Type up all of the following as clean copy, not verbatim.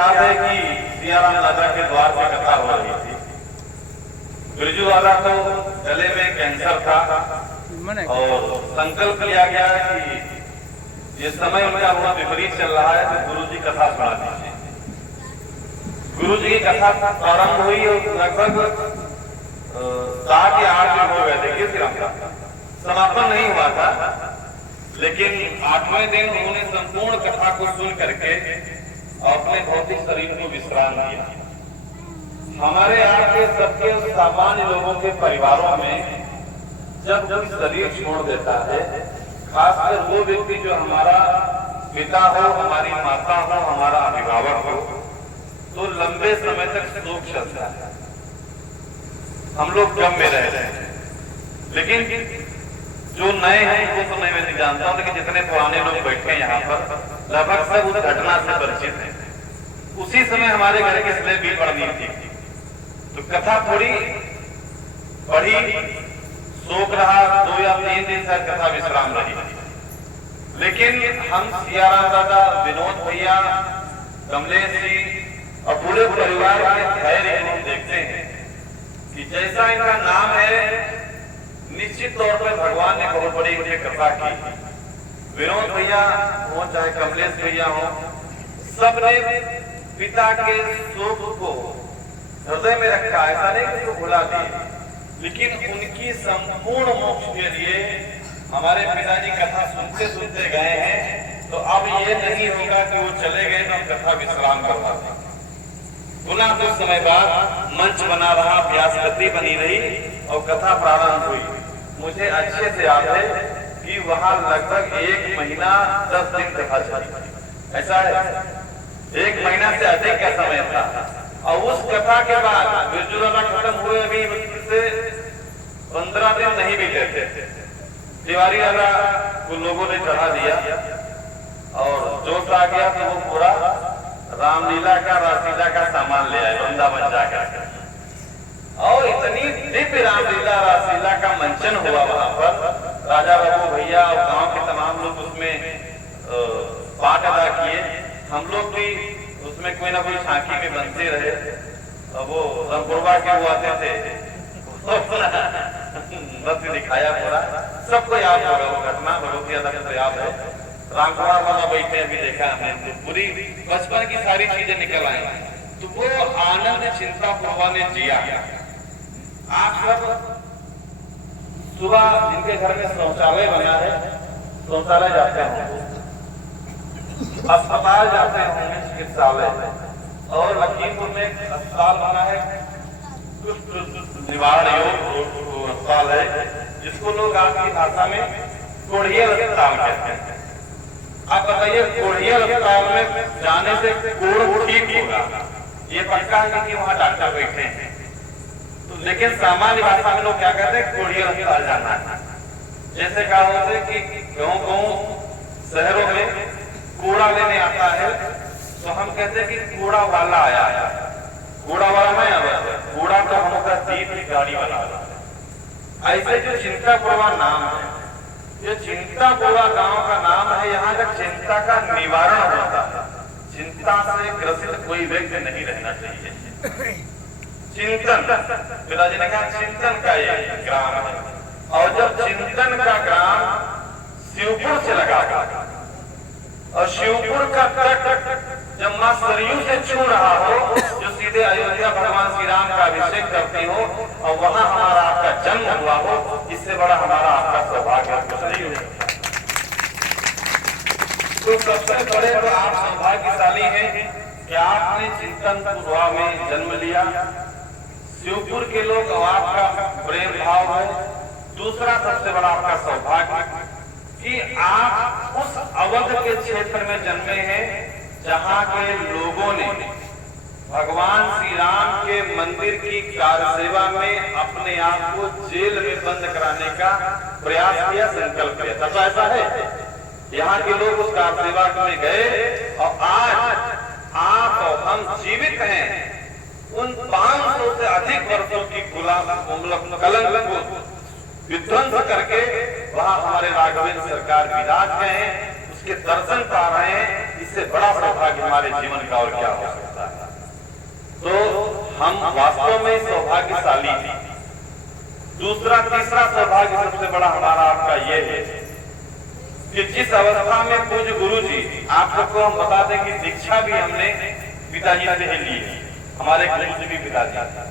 याद है कि सियाराम राजा के द्वार पे कथा हो रही थी। बिरजू वाला को गले में कैंसर था और संकल्प लिया गया कि ये समय उनका बहुत विपरीत चल रहा है तो गुरु जी कथा सुना दीजिए। गुरु जी की कथा प्रारंभ हुई और लगभग 7 या 8 दिन हो गए थे। किस ग्राम का समापन नहीं हुआ था, लेकिन 8वें दिन उन्होंने संपूर्ण कथा को सुन करके अपने भौतिक शरीर को विश्राम दिया। हमारे यहाँ के सबके सामान्य लोगों के परिवारों में जब कोई शरीर छोड़ देता है, खासकर वो व्यक्ति जो हमारा पिता हो, हमारी माता हो, हमारा अभिभावक हो, तो लंबे समय तक शोक चलता है। हम लोग गम में रह रहे हैं, लेकिन जो नए हैं वो तो मैं नहीं जानता हूं, लेकिन जितने पुराने लोग बैठे हैं यहाँ पर लगभग सब उस घटना से परिचित हैं। उसी समय हमारे घर की स्लेब भी पढ़नी थी, तो कथा थोड़ी पढ़ी, शोक रहा 2 या 3 दिन तक कथा विश्राम रही। लेकिन हम सियाराम दादा, विनोद भैया, कमलेश जी और पूरे परिवार के धैर्य को देखते हैं कि जैसा इनका नाम है, निश्चित तौर पर भगवान ने बहुत बड़ी उन्हें कथा की। विनोद भैया हो चाहे कमलेश भैया हो, सबने पिता के शोक को हृदय में रखा। ऐसा नहीं कि उसको भुला दिए, लेकिन उनकी संपूर्ण मोक्ष के लिए हमारे पिताजी कथा सुनते सुनते गए हैं। तो अब ये नहीं होगा कि वो चले गए तो हम कथा विश्राम करवा दें। पुनः कुछ समय बाद मंच बना रहा, व्यासगति बनी रही और कथा प्रारंभ हुई। मुझे अच्छे से याद है कि वहां लगभग 1 महीना 10 दिन कथा चली। ऐसा है, 1 महीना से अधिक का समय था। और उस कथा के बाद बिरजू दादा खत्म हुए अभी से 15 दिन नहीं बीते थे, तिवारी दादा को लोगों ने चढ़ा दिया और जोश आ गया तो वो पूरा रामलीला का, रासलीला का सामान ले आए वृंदावन जाकर। और इतनी दिव्य रामलीला रासलीला का मंचन हुआ वहां पर। राजा बाबू भैया और गांव के तमाम लोग उसमें पाठ अदा किए। हम लोग भी उसमें कोई ना कोई झांकी में बनते रहे। वो रंगपुरवा के वो आते थे, नृत्य दिखाया पूरा। सबको याद होगा वो घटना, बहुत ही ज्यादा तो याद है। राम कुमार वाला बैठे अभी देखा हमने, तो पूरी बचपन की सारी चीजें निकल आई। तो वो आनंद चिंता प्रभा ने जिया। आप सब सुबह जिनके घर में शौचालय बना है, शौचालय जाते होंगे, अस्पताल जाते होंगे, चिकित्सालय। और लखीमपुर में अस्पताल बना है, कुष्ठ निवारण योग अस्पताल है, जिसको लोग आपकी भाषा में कोढ़ियल अस्पताल कहते हैं। आप बताइए, कोढ़ियल अस्पताल में जाने से कोढ़ ठीक होगा, ये पक्का है कि वहां डॉक्टर बैठे हैं। तो लेकिन सामान्य भाषा में लोग क्या कहते हैं, कोढ़ियल अस्पताल जाना है। जैसे कहा होता है कि गाँव शहरों में कूड़ा लेने आता है, तो हम कहते हैं कि कूड़ा वाला आया है। कूड़ा वाला नहीं आया, कूड़ा तो हम दीप की गाड़ी वाला। ऐसे जो चिंतापुरवा नाम है, ये चिंतापुरवा गांव का नाम है। यहाँ का चिंता का निवारण होता है। चिंता से ग्रसित कोई व्यक्ति नहीं रहना चाहिए। चिंतन, पिताजी ने कहा चिंतन का ये ग्राम है। और जब चिंतन का ग्राम शिवपुर से लगा और शिवपुर का तट जब मां सरयू से छू रहा हो, जो सीधे अयोध्या भगवान श्री राम का अभिषेक करती हो, और वहां हमारा आपका जन्म हुआ हो, इससे बड़ा हमारा आपका सौभाग्य कुछ नहीं हो सकता। तो सबसे बड़े तो आप सौभाग्यशाली हैं कि आपने चिंतनपुरवा में जन्म लिया। शिवपुर के लोग आपका प्रेम भाव है। दूसरा सबसे बड़ा आपका सौभाग्य कि आप उस अवध के क्षेत्र में जन्मे हैं जहां के लोगों ने भगवान श्री राम के मंदिर की कार सेवा में अपने आप को जेल में बंद कराने का प्रयास किया, संकल्प किया था। तो ऐसा है, यहाँ के लोग उस कार सेवा में गए और आज आप और हम जीवित हैं उन 500 से अधिक वर्षों की कलंक को विध्वंस करके। वहां हमारे राघवेंद्र सरकार विराज गए हैं, उसके दर्शन पा रहे हैं। इससे बड़ा सौभाग्य हमारे जीवन का और क्या हो सकता है। तो हम वास्तव में सौभाग्यशाली हैं। दूसरा तीसरा सौभाग्य सबसे बड़ा हमारा आपका ये है कि जिस अवस्था में पूज्य गुरु जी, आप सबको हम बता दें कि दीक्षा भी हमने पिताजी से ही ली है। हमारे गुरु जी भी पिताजी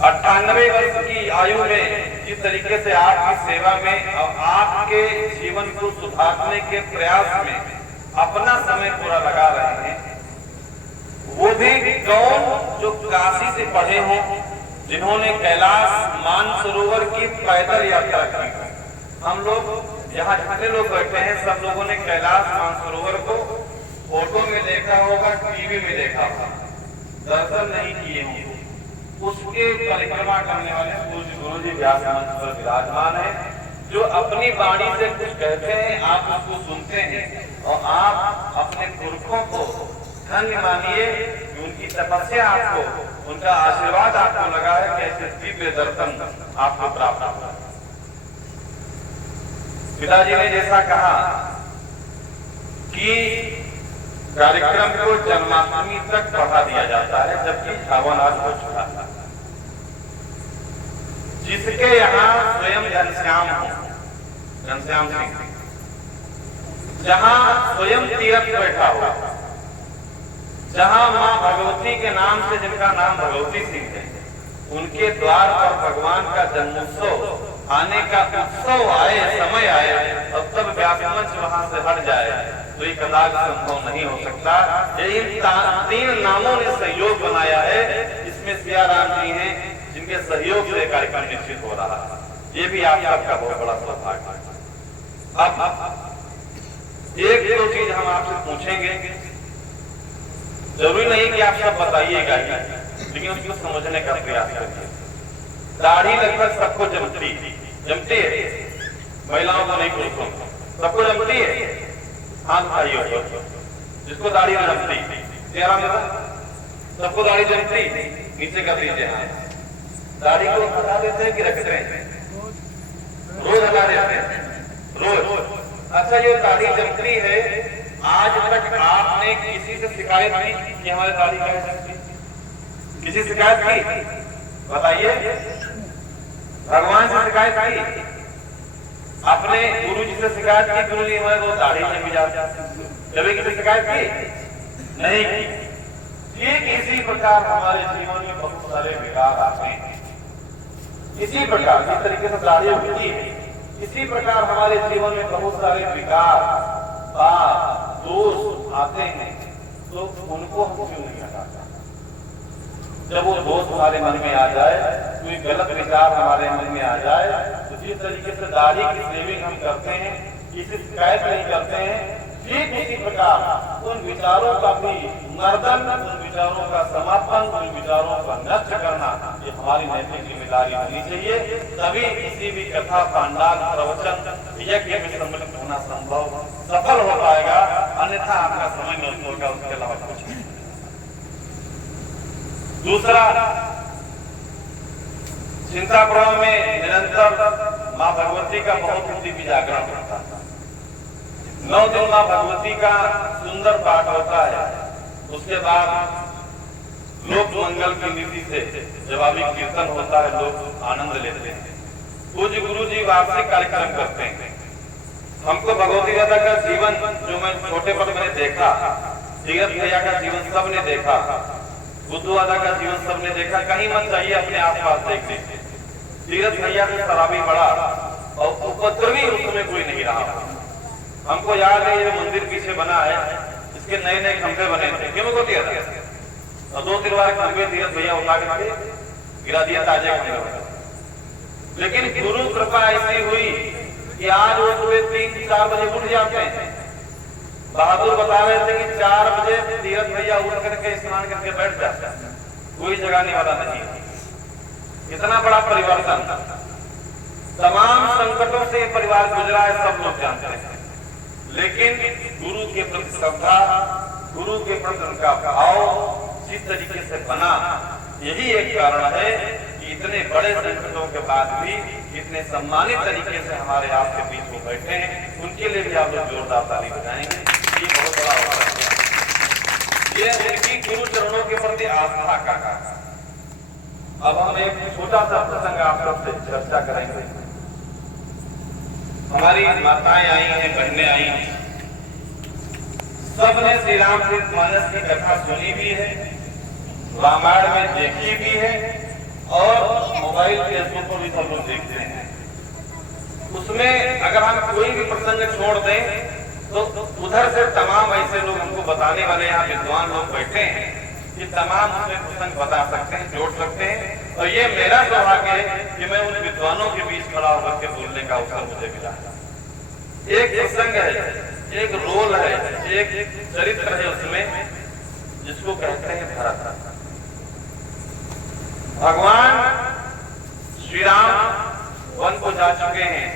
98 वर्ष की आयु में जिस तरीके से आपकी सेवा में और आपके जीवन को सुधारने के प्रयास में अपना समय पूरा लगा रहे हैं, वो भी कौन जो काशी से पढ़े हों, जिन्होंने कैलाश मानसरोवर की पैदल यात्रा की है। हम लोग यहाँ जितने लोग बैठे हैं सब लोगों ने कैलाश मानसरोवर को फोटो में देखा होगा, टीवी में देखा होगा, दर्शन नहीं किए होंगे। उसके परिक्रमा करने वाले पूज्य गुरु जी व्यास मंच पर विराजमान है, जो अपनी वाणी से कुछ कहते हैं, आप उसको सुनते हैं और आप अपने पुरखों को धन्य मानिए कि उनकी तपस्या आपको, उनका आशीर्वाद आपको लगा है कि ऐसे दिव्य दर्शन आपको प्राप्त हुआ। पिताजी ने जैसा कहा कि कार्यक्रम को जन्माष्टमी तक बढ़ा दिया जाता है, जबकि हवन आज हो चुका है। जिसके यहाँ स्वयं घनश्याम हो, घनश्याम सिंह, जहाँ स्वयं तीर्थ बैठा हो, जहाँ माँ भगवती के नाम से जिनका नाम भगवती सिंह है, उनके द्वार पर भगवान का जन्मोत्सव आने का उत्सव आए, समय आए और तब व्यासमंच वहां से हट जाए, तो ये कदाच संभव नहीं हो सकता। ये इन 3 नामों ने सहयोग बनाया है। इसमें सिया राम जी हैं जिनके सहयोग से कार्यक्रम निश्चित हो रहा है। ये भी आप सबका बहुत बड़ा सौभाग्य है। अब एक दो चीज हम आपसे पूछेंगे, जरूरी नहीं कि आप सब बताइएगा, लेकिन उसको समझने का प्रयास करिए। दाढ़ी लगभग सबको जमती है, महिलाओं को नहीं, पुरुषों को सबको जमती है। हाथ उठाइए जिसको दाढ़ी न जमती, सबको दाढ़ी जमती, नीचे कर दीजिए हाथ। दाढ़ी को हटा देते हैं कि रखते हैं? रोज हटा देते हैं, रोज। अच्छा, ये दाढ़ी जमती है, आज तक आपने किसी से शिकायत की कि हमारी दाढ़ी क्या जमती? किसी शिकायत की? बताइए। भगवान से शिकायत की? अपने गुरु जी से शिकायत की? गुरु जी हमारे को दाढ़ी नहीं मिला, कभी किसी शिकायत की? नहीं की। ठीक इसी प्रकार हमारे जीवन में बहुत सारे विकार आते हैं। इसी प्रकार जिस तरीके से दाढ़ी उठती है, इसी प्रकार हमारे जीवन में बहुत सारे विकार, पाप, दोष आते हैं। तो उनको हम क्यों नहीं हटाते? जब वो दोष हमारे मन में आ जाए, कोई गलत विचार हमारे मन में आ जाए, तो जिस तरीके से दाढ़ी की सेविंग हम करते हैं, किसी शिकायत नहीं करते हैं, ठीक इसी प्रकार उन विचारों का भी मर्दन, उन विचारों का समापन, उन विचारों का नष्ट करना, ये हमारी नैतिक जिम्मेदारी होनी चाहिए। तभी किसी भी कथा, पांडाल, प्रवचन, यज्ञ में सम्मिलित होना संभव, सफल हो पाएगा, अन्यथा आपका समय नष्ट होगा, उसके अलावा कुछ नहीं। दूसरा, चिंतापुरम में निरंतर माँ भगवती का बहुत दिव्य जागरण होता है। 9 दिन माँ भगवती का सुंदर पाठ होता है। उसके बाद लोक मंगल की नीति से जवाबी कीर्तन होता है, लोग आनंद लेते हैं। पूज्य गुरु जी वार्षिक कार्यक्रम करते हैं। हमको भगवती दादा का जीवन, जो मैं छोटे पर मैंने देखा, तीरथ भैया का जीवन सबने देखा, बुद्धू दादा का जीवन सबने देखा, कहीं मत चाहिए अपने आसपास देख लीजिए। तीरथ भैया से शराबी बड़ा और उपद्रवी उसमें कोई नहीं रहा। हमको याद है ये मंदिर पीछे बना है, इसके नए नए खंभे बने थे, क्यों को दिया था? और 2-3 बार खंभे तीरथ भैया उठा के गिरा दिया, ताजे खंभे। लेकिन गुरु कृपा ऐसी हुई कि आज वो सुबह 3-4 बजे उठ जाते हैं। बहादुर बता रहे थे कि 4 बजे तीरथ भैया उठ करके स्नान करके बैठ जाते हैं, कोई जगाने वाला नहीं। इतना बड़ा परिवर्तन, तमाम संकटों से परिवार गुजरा है, सब लोग जानते हैं। लेकिन गुरु के प्रति श्रद्धा, गुरु के प्रति उनका भाव जिस तरीके से बना, यही एक कारण है कि इतने बड़े संकटों के बाद भी इतने सम्मानित तरीके से हमारे आपके बीच में बैठे हैं। उनके लिए भी आप लोग जोरदार ताली बजाएंगे। ये उनकी गुरु चरणों के प्रति आस्था का। अब हम एक छोटा सा प्रसंग आप सबसे चर्चा करेंगे। हमारी माताएं आई हैं, बहनें आई हैं, सबने श्री रामचरितमानस की कथा सुनी भी है, रामायण में देखी भी है और मोबाइल फेसबुक पर भी सब लोग देखते हैं। उसमें अगर हम कोई भी प्रसंग छोड़ दें तो उधर से तमाम ऐसे लोग हमको बताने वाले यहाँ विद्वान लोग बैठे हैं कि तमाम उसमें प्रसंग बता सकते हैं, जोड़ सकते हैं। और ये मेरा सौभाग्य है कि मैं उन विद्वानों के बीच खड़ा होकर के बोलने का अवसर मुझे मिला। एक प्रसंग है, एक रोल है, एक चरित्र है उसमें, जिसको कहते हैं भरत। भगवान श्री राम वन को जा चुके हैं,